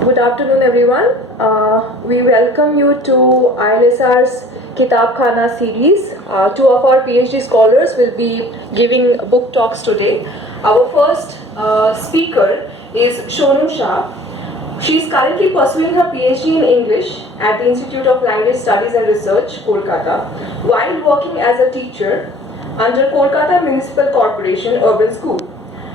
Good afternoon, everyone. We welcome you to ILSR's Kitab Khana series. Two of our PhD scholars will be giving book talks today. Our first speaker is Sonu Shah. She is currently pursuing her PhD in English at the Institute of Language Studies and Research, Kolkata, while working as a teacher under Kolkata Municipal Corporation Urban School.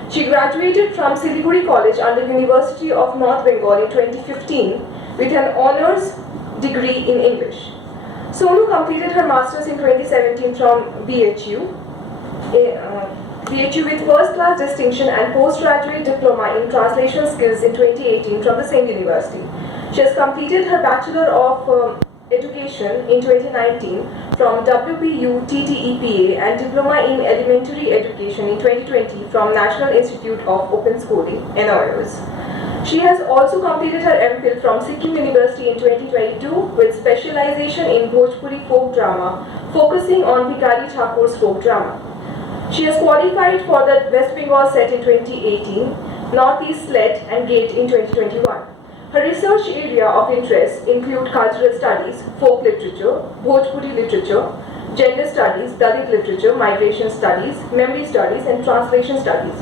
She graduated from Siliguri College under University of North Bengal in 2015 with an honours degree in English. Sonu completed her masters in 2017 from BHU with first class distinction and postgraduate diploma in translation skills in 2018 from the same university. She has completed her Bachelor of Education in 2019 from WPU TTEPA and Diploma in Elementary Education in 2020 from National Institute of Open Schooling, NIOS. She has also completed her MPhil from Sikkim University in 2022 with specialization in Bhojpuri folk drama, focusing on Bhikari Thakur's folk drama. She has qualified for the West Bengal set in 2018, Northeast SLET and GATE in 2021. Her research area of interest include cultural studies, folk literature, Bhojpuri literature, gender studies, Dalit literature, migration studies, memory studies, and translation studies.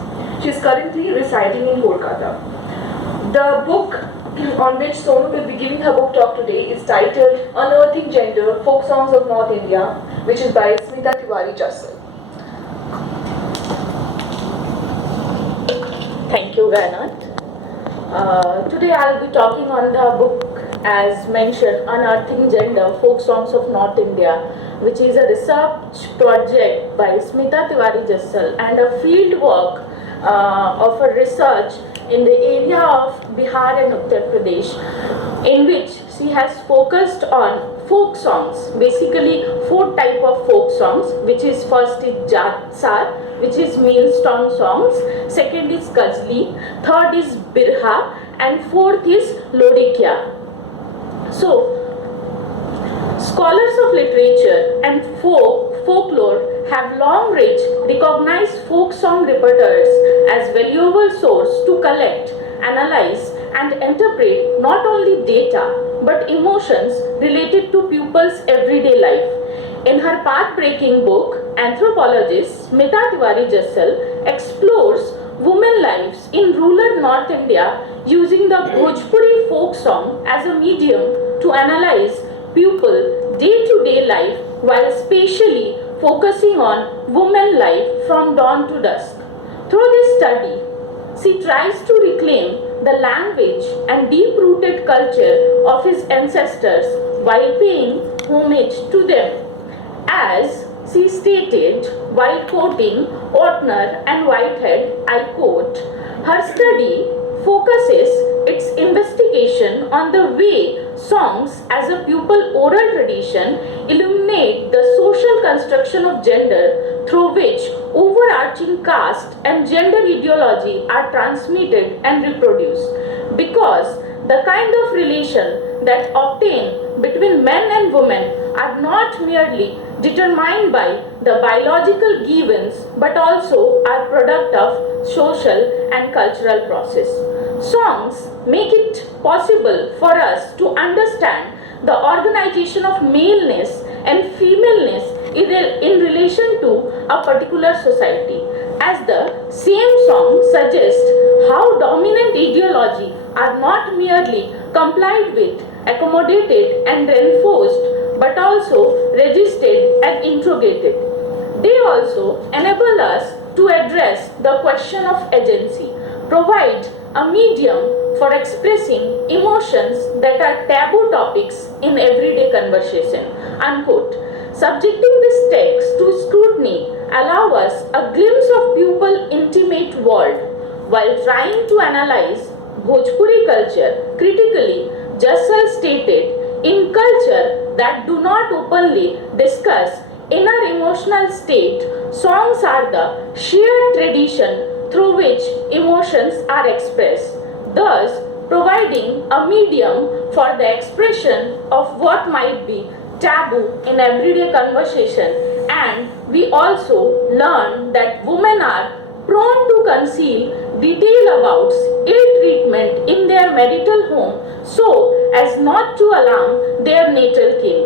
She is currently residing in Kolkata. The book on which Sonu will be giving her book talk today is titled Unearthing Gender, Folk Songs of North India, which is by Smita Tiwari Jassal. Thank you, Gayanath. Today I'll be talking on the book as mentioned, Unearthing Gender, Folk Songs of North India, which is a research project by Smita Tiwari Jassal and a field work of a research in the area of Bihar and Uttar Pradesh, in which she has focused on folk songs, basically 4 type of folk songs, which is first is Jatsar, which is millstone songs, second is Gazli, third is Birha, and fourth is Lodikya. So, scholars of literature and folklore have long recognized folk song repertoires as valuable source to collect, analyze, and interpret not only data but emotions related to pupils' everyday life. In her path-breaking book, anthropologist Smita Tiwari Jassal explores women lives in rural North India using the Bhojpuri folk song as a medium to analyze pupil day-to-day life while spatially focusing on women life from dawn to dusk. Through this study, she tries to reclaim the language and deep-rooted culture of his ancestors while paying homage to them. As she stated while quoting Ortner and Whitehead, I quote, her study focuses its investigation on the way songs as a pupil oral tradition illuminate the social construction of gender through which overarching caste and gender ideology are transmitted and reproduced. Because the kind of relation that obtain between men and women are not merely determined by the biological givens but also are product of social and cultural process. Songs make it possible for us to understand the organization of maleness and femaleness in relation to a particular society, as the same song suggests how dominant ideology are not merely complied with, accommodated and reinforced, but also resisted and interrogated. They also enable us to address the question of agency, provide a medium for expressing emotions that are taboo topics in everyday conversation. Unquote. Subjecting this text to scrutiny allow us a glimpse of pupil intimate world while trying to analyze Bhojpuri culture critically. Jassal stated, in culture that do not openly discuss inner emotional state, songs are the shared tradition through which emotions are expressed, thus providing a medium for the expression of what might be taboo in everyday conversation. And we also learn that women are prone to conceal detail about ill treatment in their marital peaceful home so as not to alarm their natal king.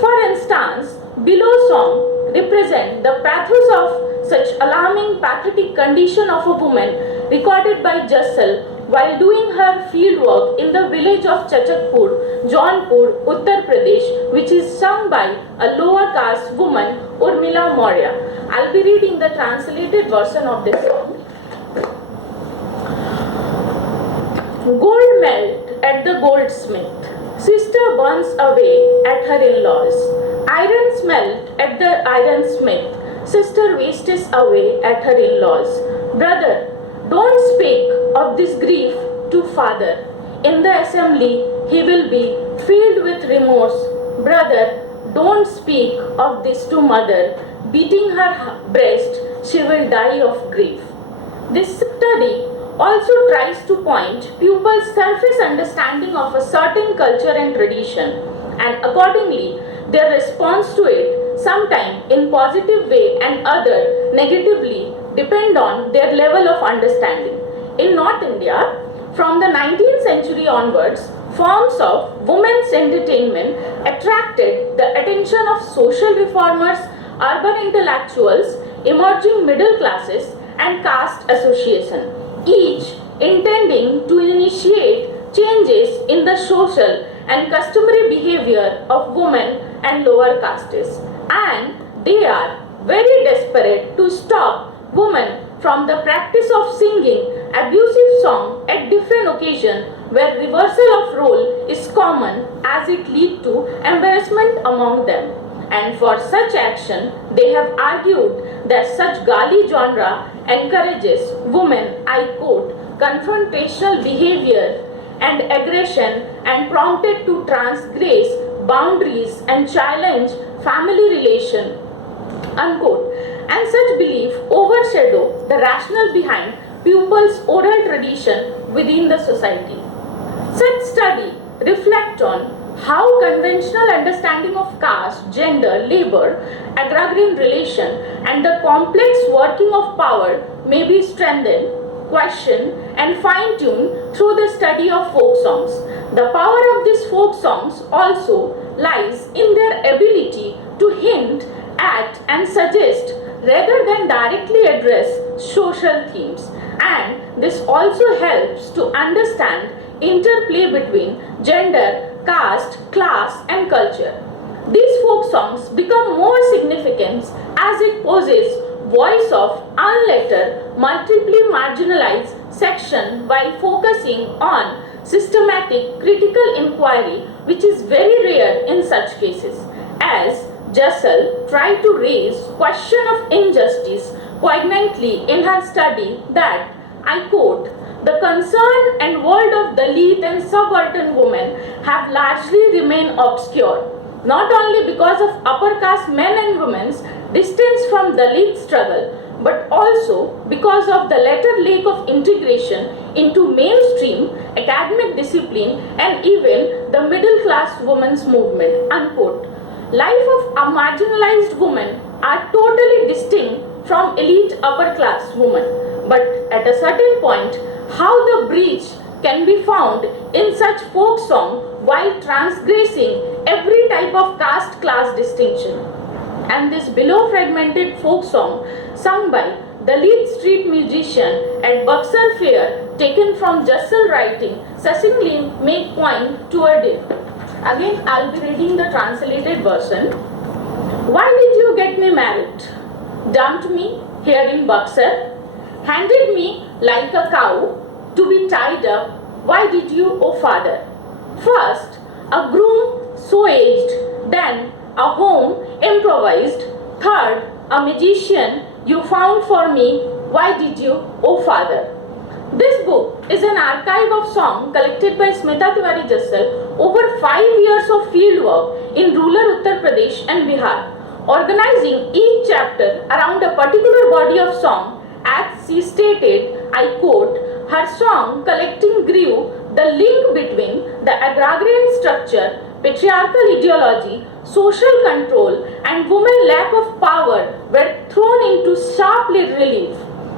For instance, below song represent the pathos of such alarming pathetic condition of a woman recorded by Jassal while doing her field work in the village of Chachakpur, Jaunpur, Uttar Pradesh, which is sung by a lower caste woman, Urmila Maurya. I'll be reading the translated version of this song. Gold melt at the goldsmith. Sister burns away at her in-laws. Iron smelt at the ironsmith. Sister wastes away at her in-laws. Brother, don't speak of this grief to father. In the assembly, he will be filled with remorse. Brother, don't speak of this to mother. Beating her breast, she will die of grief. This study also tries to point pupils' surface understanding of a certain culture and tradition, and accordingly, their response to it, sometime in positive way and other negatively, depend on their level of understanding. In North India, from the 19th century onwards, forms of women's entertainment attracted the attention of social reformers, urban intellectuals, emerging middle classes, and caste association, each intending to initiate changes in the social and customary behavior of women and lower castes. And they are very desperate to stop women from the practice of singing abusive song at different occasions where reversal of role is common as it lead to embarrassment among them. And for such action, they have argued that such Gali genre encourages women, I quote, confrontational behavior and aggression and prompted to transgress boundaries and challenge family relation, unquote. And such belief overshadow the rationale behind pupils' oral tradition within the society. Such study reflect on how conventional understanding of caste, gender, labor, agrarian relation, and the complex working of power may be strengthened, questioned, and fine-tuned through the study of folk songs. The power of these folk songs also lies in their ability to hint at and suggest rather than directly address social themes, and this also helps to understand interplay between gender, caste, class, and culture. These folk songs become more significant as it possesses voice of unlettered, multiply marginalized section while focusing on systematic critical inquiry, which is very rare in such cases, as Jassal tried to raise question of injustice poignantly in her study that, I quote, the concern and world of Dalit and subaltern women have largely remained obscure, not only because of upper caste men and women's distance from Dalit struggle, but also because of the latter lack of integration into mainstream academic discipline and even the middle class women's movement, unquote. Life of a marginalized woman are totally distinct from elite upper class women, but at a certain point, how the breach can be found in such folk song while transgressing every type of caste class distinction. And this below fragmented folk song sung by the lead street musician at Buxar Fair taken from Jassal writing succinctly make point toward it. Again, I'll be reading the translated version. Why did you get me married? Dumped me here in Buxar? Handed me like a cow to be tied up. Why did you, O father? First, a groom so aged, then a home improvised. Third, a magician you found for me. Why did you, O father? This book is an archive of songs collected by Smita Tiwari Jassal over 5 years of field work in rural Uttar Pradesh and Bihar, organizing each chapter around a particular body of song. As she stated, I quote, her song collecting grew the link between the agrarian structure, patriarchal ideology, social control, and women's lack of power were thrown into sharp relief,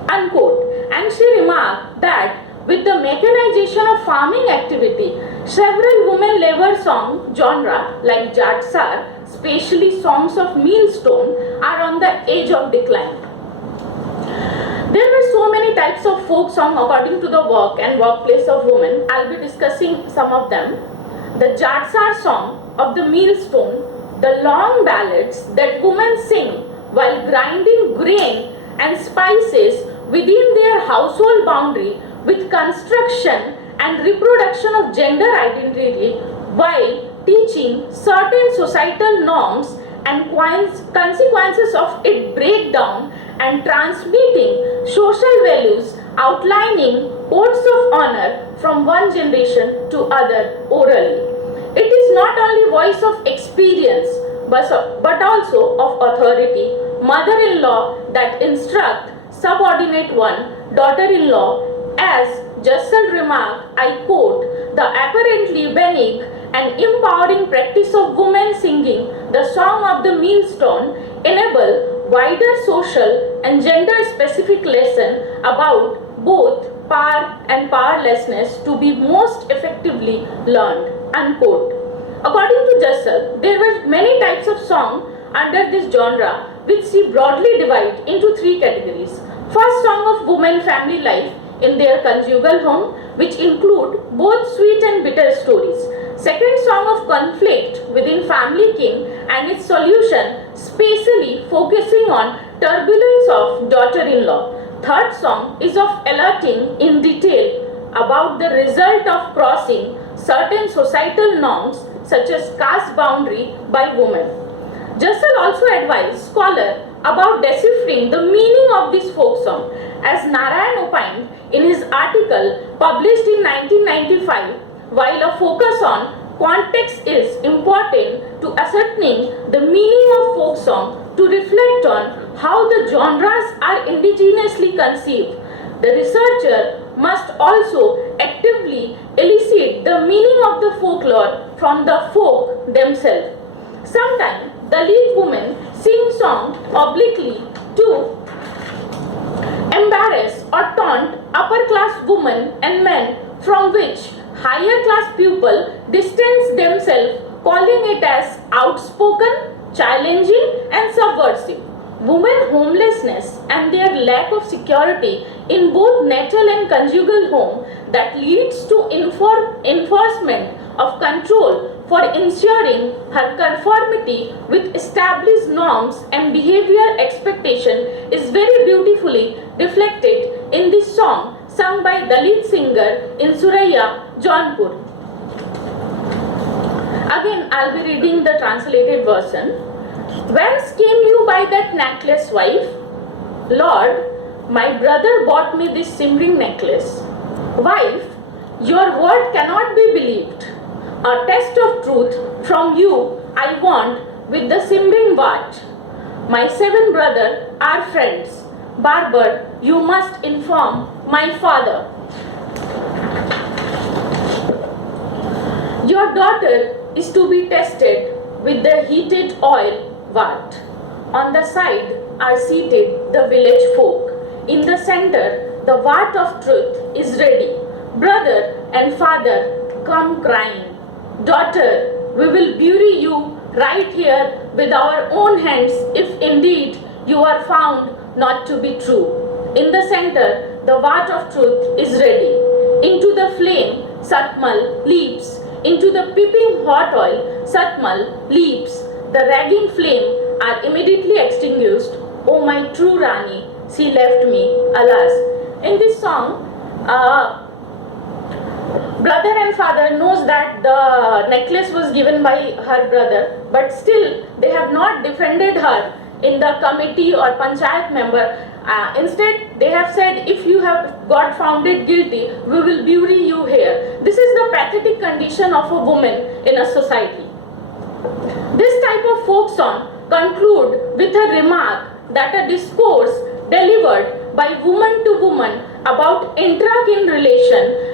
unquote. And she remarked that with the mechanization of farming activity, several women labor song genre like Jatsar, especially songs of millstone, are on the edge of decline. There were so many types of folk song according to the work and workplace of women. I'll be discussing some of them. The Jatsar song of the millstone, the long ballads that women sing while grinding grain and spices within their household boundary with construction and reproduction of gender identity while teaching certain societal norms and consequences of its breakdown and transmitting social values, outlining codes of honor from one generation to other orally. It is not only voice of experience but also of authority, mother-in-law that instruct subordinate one, daughter-in-law, as Jussel remarked, I quote, the apparently benign and empowering practice of women singing the song of the millstone enable wider social and gender specific lesson about both power and powerlessness to be most effectively learned, unquote. According to Jussel, there were many types of song under this genre which she broadly divide into three categories. First, song of women family life in their conjugal home, which include both sweet and bitter stories. Second, song of conflict within family king and its solution, spatially focusing on turbulence of daughter-in-law. Third song is of alerting in detail about the result of crossing certain societal norms such as caste boundary by women. Jussel also advised scholars about deciphering the meaning of this folk song, as Narayan opined in his article published in 1995. While a focus on context is important to ascertaining the meaning of folk song to reflect on how the genres are indigenously conceived, the researcher must also actively elicit the meaning of the folklore from the folk themselves. Sometimes Dalit women sing song obliquely to embarrass or taunt upper class women and men, from which higher class people distance themselves, calling it as outspoken, challenging and subversive. Women homelessness and their lack of security in both natal and conjugal home that leads to enforcement of control for ensuring her conformity with established norms and behavioral expectation is very beautifully reflected in this song sung by Dalit singer in Suraiya, Jaunpur. Again, I'll be reading the translated version. Whence came you by that necklace, wife? Lord, my brother bought me this simmering necklace. Wife, your word cannot be believed. A test of truth from you I want with the simmering watch. My 7 brothers are friends. Barber, you must inform my father. Your daughter is to be tested with the heated oil vat. On the side are seated the village folk. In the center, the vat of truth is ready. Brother and father come crying. Daughter, we will bury you right here with our own hands if indeed you are found not to be true. In the center, the vat of truth is ready. Into the flame, Satmal leaps. Into the piping hot oil, Satmal leaps. The ragging flame are immediately extinguished. Oh my true Rani, she left me, alas. In this song, brother and father knows that the necklace was given by her brother, but still they have not defended her in the committee or panchayat member. Instead, they have said, if you have got found guilty, we will bury you here. This is the pathetic condition of a woman in a society. This type of folk song conclude with a remark that a discourse delivered by woman to woman about intra-kin relation,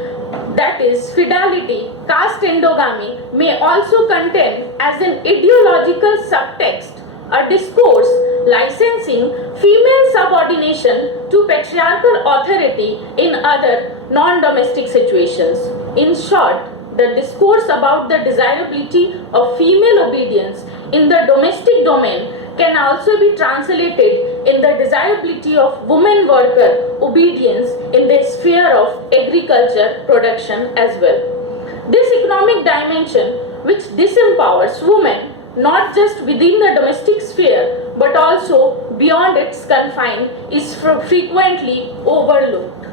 that is fidelity, caste endogamy, may also contain as an ideological subtext a discourse licensing female subordination to patriarchal authority in other non-domestic situations. In short, the discourse about the desirability of female obedience in the domestic domain can also be translated in the desirability of women worker obedience in the sphere of agriculture production as well. This economic dimension, which disempowers women not just within the domestic sphere but also beyond its confine, is frequently overlooked.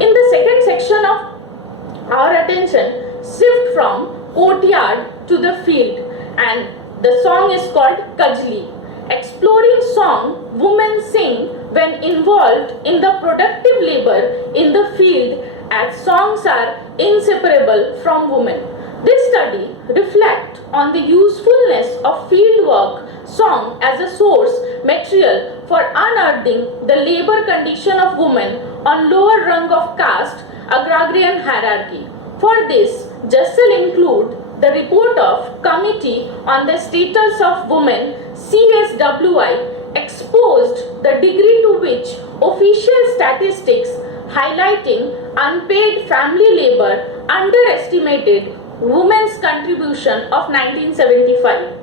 In the second section of our attention shift from courtyard to the field, and the song is called Kajli. Exploring song women sing when involved in the productive labor in the field, as songs are inseparable from women. This study reflects on the usefulness of fieldwork song as a source material for unearthing the labor condition of women on lower rung of caste agrarian hierarchy. For this, Jussel include the report of Committee on the Status of Women CSWI exposed the degree to which official statistics highlighting unpaid family labor underestimated women's contribution of 1975.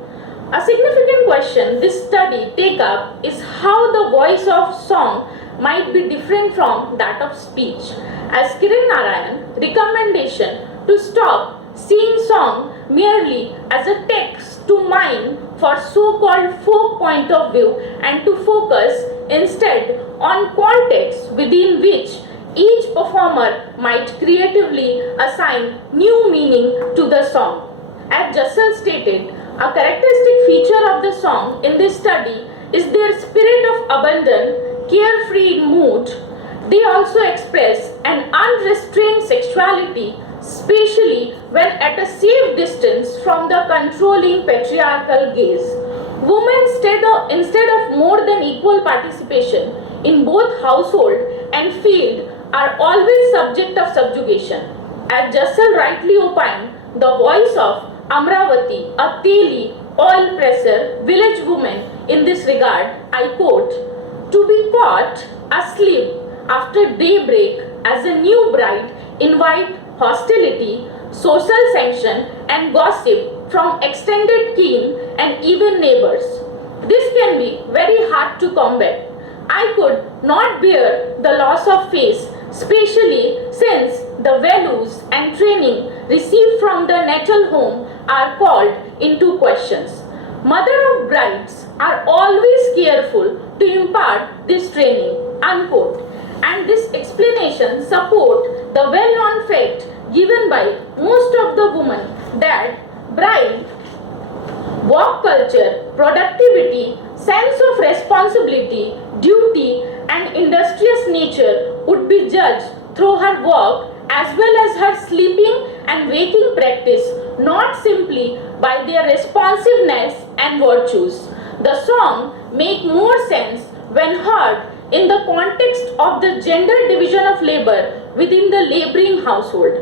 A significant question this study take up is how the voice of song might be different from that of speech. As Kiran Narayan recommendation to stop seeing song merely as a text to mine for so-called folk point of view and to focus instead on context within which each performer might creatively assign new meaning to the song. As Jussel stated, a characteristic feature of the song in this study is their spirit of abandon, carefree mood. They also express an unrestrained sexuality, especially when at a safe distance from the controlling patriarchal gaze. Women, instead of more than equal participation in both household and field, are always subject of subjugation. As Jussel rightly opined, the voice of Amravati, a Teli oil presser village woman in this regard, I quote, "To be caught asleep after daybreak as a new bride invite hostility, social sanction and gossip from extended kin and even neighbors. This can be very hard to combat. I could not bear the loss of face, especially since the values and training received from the natal home are called into questions. Mother of brides are always careful to impart this training," unquote. And this explanation support the well-known fact given by most of the women that bride work culture, productivity, sense of responsibility, duty and industrious nature would be judged through her work as well as her sleeping and waking practice, not simply by their responsiveness and virtues. The song make more sense when heard in the context of the gender division of labor within the laboring household.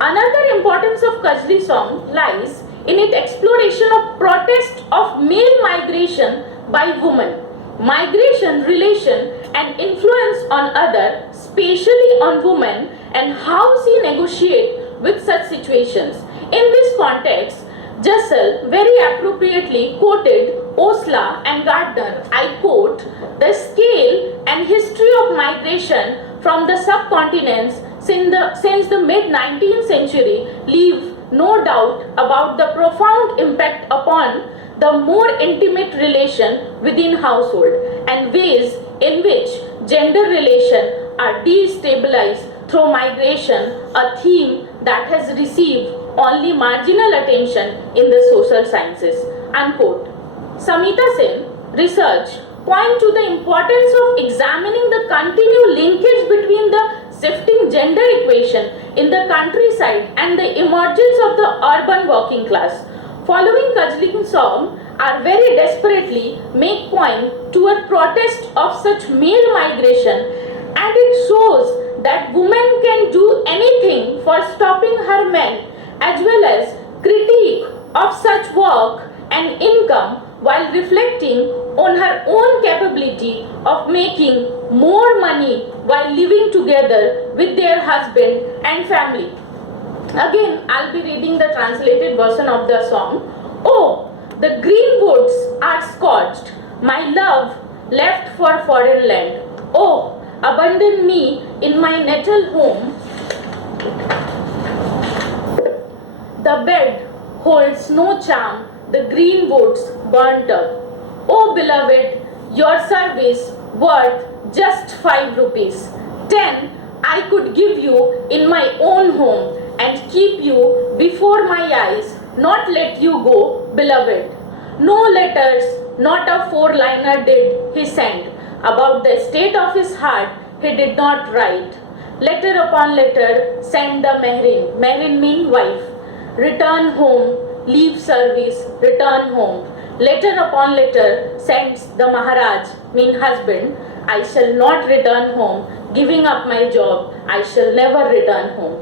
Another importance of Kajli song lies in its exploration of protest of male migration by women, migration relation and influence on other, especially on women, and how she negotiate with such situations. In this context, Jussel very appropriately quoted Osler and Gardner, I quote, "The scale and history of migration from the subcontinents since the mid-19th century leave no doubt about the profound impact upon the more intimate relation within household and ways in which gender relations are destabilized through migration, a theme that has received only marginal attention in the social sciences," unquote. Samita Sen research point to the importance of examining the continued linkage between the shifting gender equation in the countryside and the emergence of the urban working class. Following Kajli song are very desperately make point toward protest of such male migration, and it shows that women can do anything for stopping her men as well as critique of such work and income while reflecting on her own capability of making more money while living together with their husband and family. Again, I'll be reading the translated version of the song. Oh, the green woods are scorched, my love left for foreign land. Oh, abandon me in my natal home. The bed holds no charm, the green woods burnt up. Oh beloved, your service worth just 5 rupees. 10 I could give you in my own home and keep you before my eyes, not let you go, beloved. No letters, not a 4-liner did he send. About the state of his heart he did not write. Letter upon letter sent the Mehrin. Mehrin mean wife. Return home, leave service, return home. Letter upon letter sends the Maharaj, mean husband. I shall not return home, giving up my job, I shall never return home.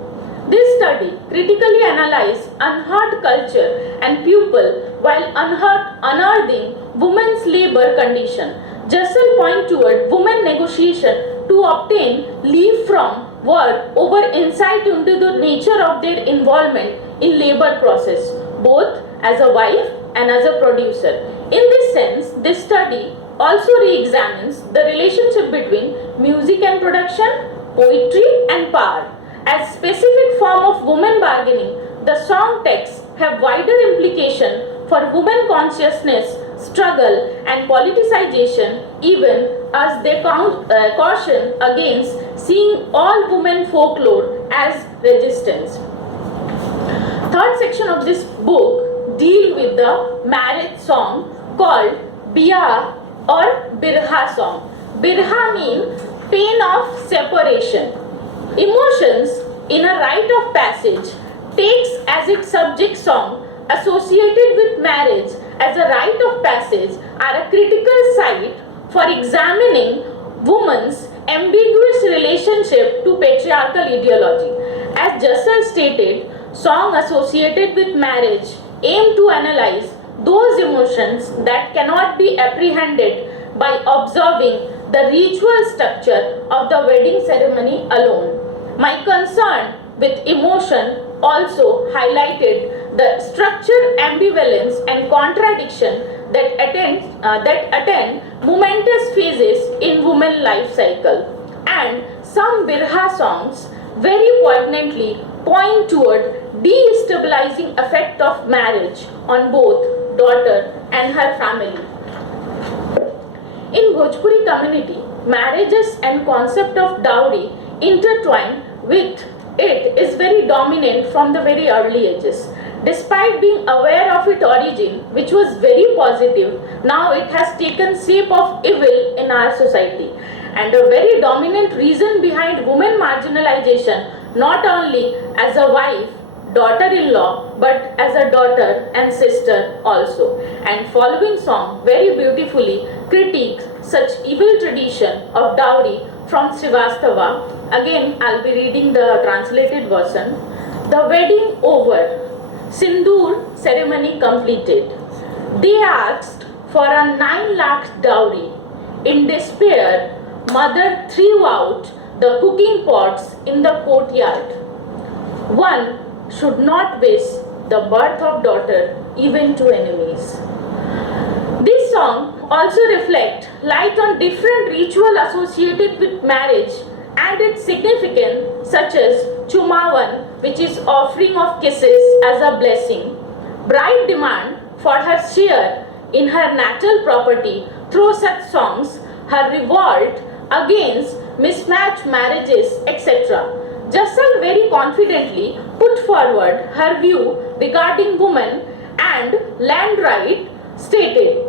This study critically analyzed unheard culture and people while unearthing women's labor condition. Jussel point toward women negotiation to obtain leave from work over insight into the nature of their involvement in labor process, both as a wife and as a producer. In this sense, this study also re-examines the relationship between music and production, poetry and power. As specific form of women bargaining, the song texts have wider implication for women consciousness, struggle and politicization, even as they caution against seeing all women folklore as resistance. Third section of this book deal with the marriage song called Biyah or Birha song. Birha means pain of separation. Emotions in a rite of passage takes as its subject song associated with marriage as a rite of passage are a critical site for examining woman's ambiguous relationship to patriarchal ideology. As Jussel stated, song associated with marriage aim to analyze those emotions that cannot be apprehended by observing the ritual structure of the wedding ceremony alone. My concern with emotion also highlighted the structured ambivalence and contradiction that attend momentous phases in woman life cycle. And some Birha songs very poignantly point toward destabilizing effect of marriage on both daughter and her family. In Bhojpuri community, marriages and concept of dowry intertwined with it is very dominant from the very early ages. Despite being aware of its origin, which was very positive, now it has taken shape of evil in our society. And a very dominant reason behind women marginalization, not only as a wife, daughter-in-law, but as a daughter and sister also. And following song very beautifully critiques such evil tradition of dowry from Srivastava. Again, I'll be reading the translated version. The wedding over, Sindoor ceremony completed. They asked for a 9 lakh dowry. In despair, mother threw out the cooking pots in the courtyard. One should not wish the birth of daughter even to enemies. This song also reflects light on different ritual associated with marriage and its significance, such as Chumavan, which is offering of kisses as a blessing. Bride demand for her share in her natal property through such songs, her revolt against mismatched marriages, etc. Jussel very confidently put forward her view regarding women and land right, stated,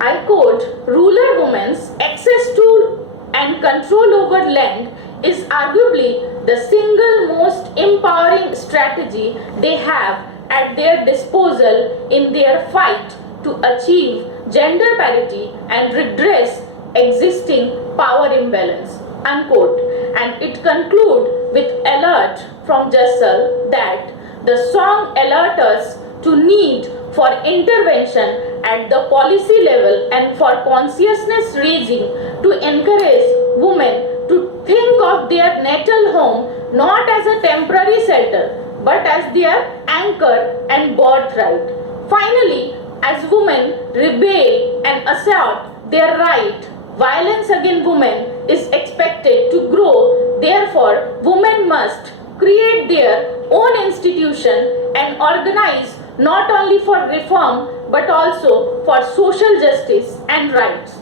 I quote, rural women's access to and control over land is arguably the single most empowering strategy they have at their disposal in their fight to achieve gender parity and redress existing power imbalance, unquote. And it concludes with alert from Jussel that the song alerts us to need for intervention at the policy level and for consciousness raising to encourage women to think of their natal home not as a temporary shelter but as their anchor and birthright. Finally, as women rebel and assert their right, violence against women is expected to grow. Therefore, women must create their own institution and organize not only for reform but also for social justice and rights.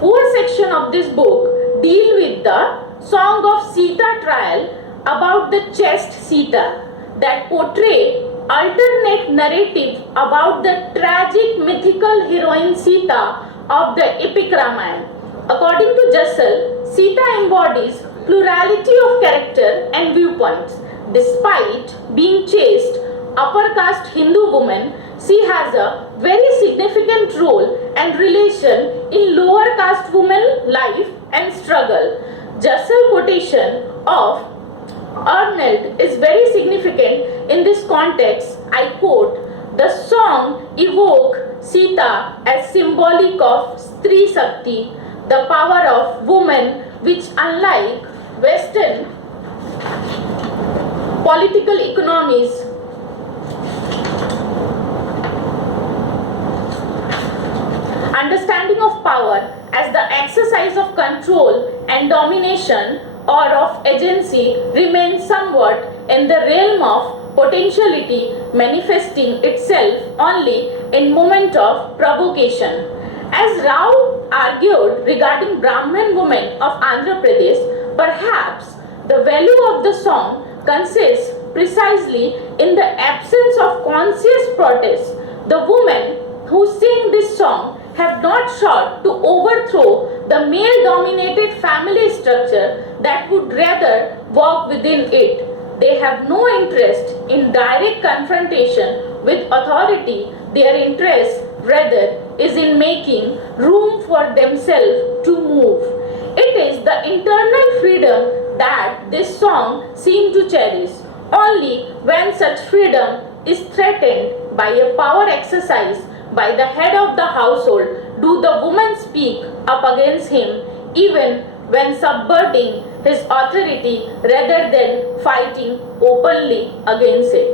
Fourth section of this book deal with the Song of Sita trial about the chaste Sita that portray alternate narrative about the tragic mythical heroine Sita of the epic Ramayana. According to Jassal, Sita embodies plurality of character and viewpoints. Despite being chaste, upper caste Hindu woman, she has a very significant role and relation in lower caste women life and struggle. Jassal quotation of Arnold is very significant in this context. I quote, the song evoke Sita as symbolic of Stri Shakti, the power of woman, which unlike Western political economies understanding of power as the exercise of control and domination or of agency remains somewhat in the realm of potentiality, manifesting itself only in moment of provocation. As Rao argued regarding Brahmin women of Andhra Pradesh, perhaps the value of the song consists precisely in the absence of conscious protest. The women who sing this song have not sought to overthrow the male-dominated family structure that would rather walk within it. They have no interest in direct confrontation with authority. Their interest, rather, is in making room for themselves to move. It is the internal freedom that this song seems to cherish. Only when such freedom is threatened by a power exercise by the head of the household do the women speak up against him, even when subverting his authority rather than fighting openly against it.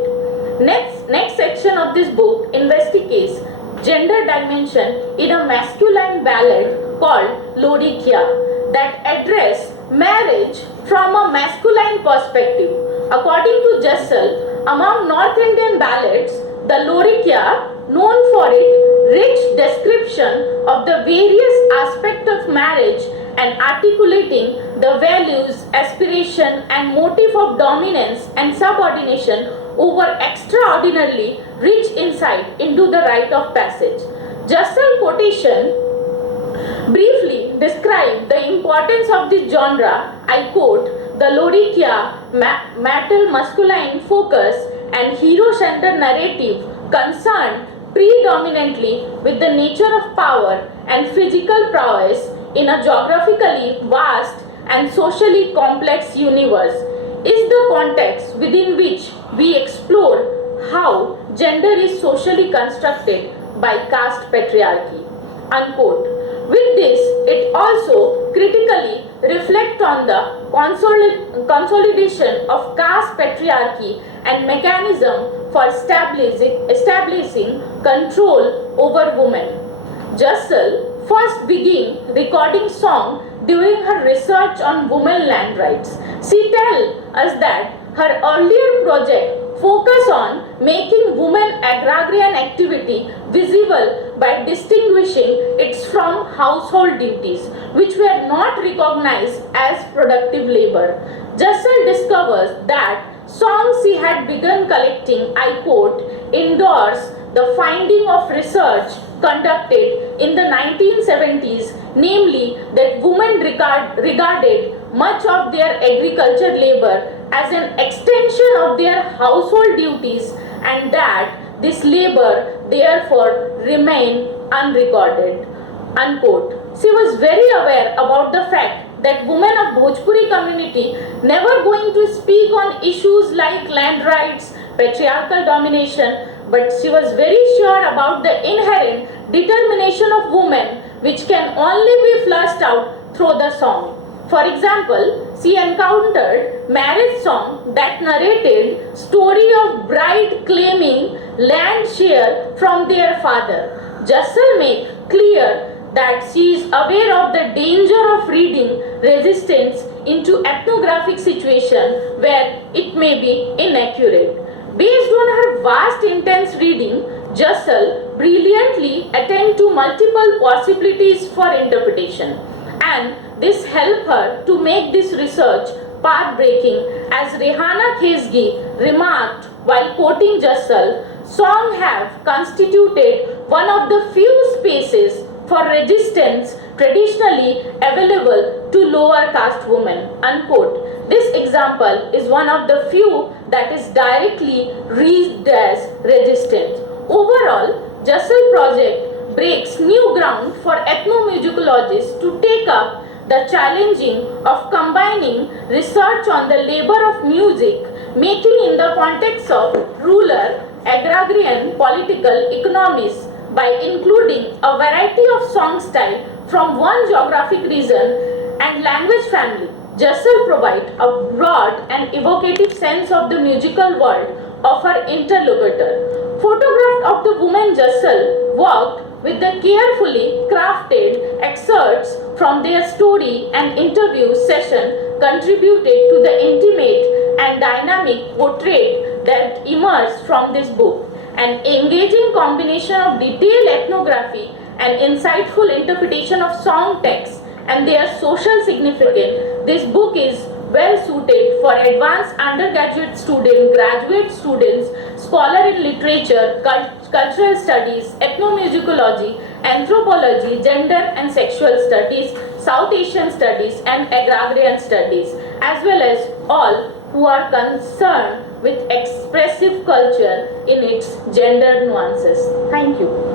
Next section of this book investigates gender dimension in a masculine ballad called Lorikya that address marriage from a masculine perspective. According to Jassal, among North Indian ballads, the Lorikya, known for its rich description of the various aspects of marriage and articulating the values, aspiration and motive of dominance and subordination over extraordinarily rich insight into the rite of passage. Jassal quotation briefly describe the importance of this genre. I quote, the Lorikya maternal masculine focus and hero-centered narrative concerned predominantly with the nature of power and physical prowess in a geographically vast and socially complex universe is the context within which we explore how gender is socially constructed by caste patriarchy. Unquote. With this, it also critically reflects on the consolidation of caste patriarchy and mechanism for establishing control over women. Jassal first began recording song during her research on women land rights. She tells us that her earlier project focused on making women agrarian activity visible by distinguishing it from household duties, which were not recognized as productive labor. Jassal discovers that songs she had begun collecting, I quote, endorse the finding of research conducted in the 1970s, namely that women regarded much of their agriculture labor as an extension of their household duties and that this labor therefore remained unrecorded. Unquote. She was very aware about the fact that women of Bhojpuri community never going to speak on issues like land rights, patriarchal domination, but she was very sure about the inherent determination of women which can only be flushed out through the song. For example, she encountered marriage song that narrated story of bride claiming land share from their father. Jassal make clear that she is aware of the danger of reading resistance into ethnographic situation where it may be inaccurate. Based on her vast intense reading, Jassal brilliantly attend to multiple possibilities for interpretation, and this helped her to make this research path-breaking. As Rehana Khezgi remarked while quoting Jassal, song have constituted one of the few spaces for resistance traditionally available to lower caste women, unquote. This example is one of the few that is directly read as resistance. Overall, Jassal project breaks new ground for ethnomusicologists to take up the challenging of combining research on the labor of music making in the context of rural, agrarian, political economies by including a variety of song style from one geographic region and language family. Jassal provides a broad and evocative sense of the musical world of her interlocutor. Photograph of the woman Jassal worked with the carefully crafted excerpts from their story and interview session contributed to the intimate and dynamic portrait that emerged from this book. An engaging combination of detailed ethnography and insightful interpretation of song texts and their social significance, this book is well suited for advanced undergraduate students, graduate students, scholar in literature, cultural studies, ethnomusicology, anthropology, gender and sexual studies, South Asian studies and agrarian studies, as well as all who are concerned with expressive culture in its gender nuances. Thank you.